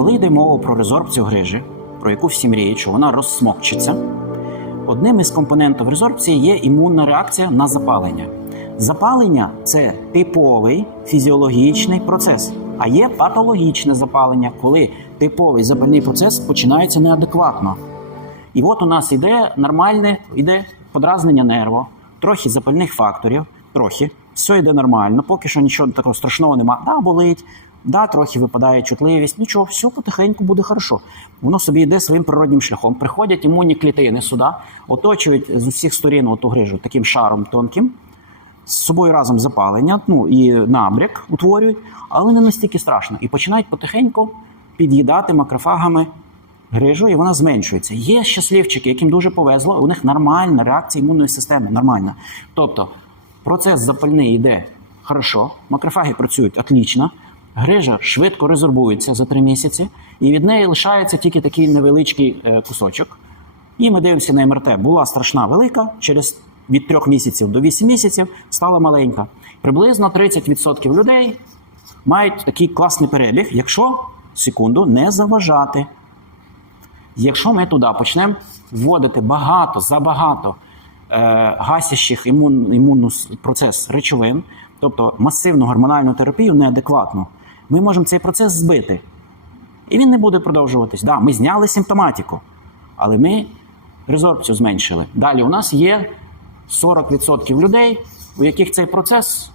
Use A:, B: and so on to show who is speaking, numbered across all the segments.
A: коли йде мова про резорбцію грижі, про яку всі мріють, що вона розсмокчиться, одним із компонентів резорбції є імунна реакція на запалення. Запалення це типовий фізіологічний процес, а є патологічне запалення, коли типовий запальний процес починається неадекватно. І от у нас іде нормальне, іде подразнення нерву, трохи запальних факторів, трохи. Все йде нормально, поки що нічого такого страшного нема. Да, болить, да, трохи випадає чутливість, нічого, все потихеньку буде хорошо. Воно собі йде своїм природнім шляхом. Приходять імунні клітини сюди, оточують з усіх сторін оту грижу таким шаром тонким, з собою разом запалення, ну і набряк утворюють, але не настільки страшно. І починають потихеньку під'їдати макрофагами грижу, і вона зменшується. Є щасливчики, яким дуже повезло, у них нормальна реакція імунної системи, нормальна. Тобто процес запальний йде хорошо, макрофаги працюють отлично, грижа швидко резорбується за три місяці, і від неї лишається тільки такий невеличкий е, кусочок. І ми дивимося на МРТ. Була страшна велика, через від 3 місяців до 8 місяців стала маленька. Приблизно 30% людей мають такий класний перебіг, якщо секунду не заважати. Якщо ми туди почнемо вводити багато, забагато е, гасящих імун, імунний процес речовин, тобто масивну гормональну терапію неадекватну, ми можемо цей процес збити. І він не буде продовжуватись. Да, ми зняли симптоматику, але ми резорбцію зменшили. Далі у нас є 40% людей, у яких цей процес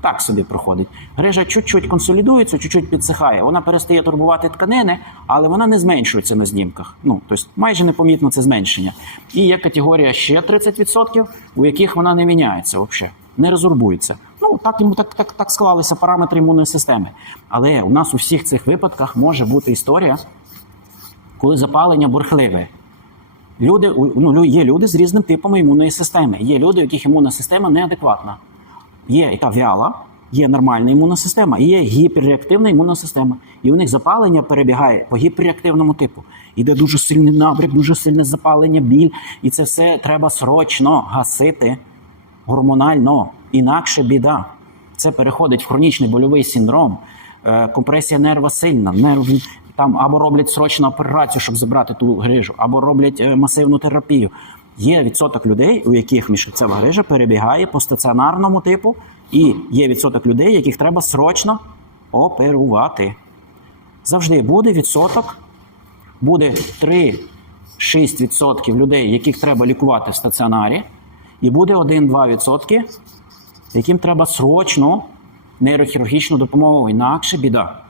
A: так собі проходить. Грижа чуть-чуть консолідується, чуть-чуть підсихає. Вона перестає турбувати тканини, але вона не зменшується на знімках. Ну, тобто майже непомітно це зменшення. І є категорія ще 30%, у яких вона не міняється взагалі, не резорбується. Ну, так йому так, так, так склалися параметри імунної системи. Але у нас у всіх цих випадках може бути історія, коли запалення бурхливе. Люди, ну, є люди з різним типом імунної системи. Є люди, у яких імунна система неадекватна. Є яка вяла, є нормальна імунна система, і є гіперреактивна імунна система. І у них запалення перебігає по гіперреактивному типу. Іде дуже сильний набряк, дуже сильне запалення, біль. І це все треба срочно гасити гормонально. Інакше біда. Це переходить в хронічний больовий синдром, е, компресія нерва сильна, нерв там або роблять срочну операцію, щоб забрати ту грижу, або роблять е, масивну терапію. Є відсоток людей, у яких міжхребцева грижа перебігає по стаціонарному типу, і є відсоток людей, яких треба срочно оперувати. Завжди буде відсоток, буде 3-6% людей, яких треба лікувати в стаціонарі, і буде 1-2%, яким треба срочно нейрохірургічну допомогу, інакше біда.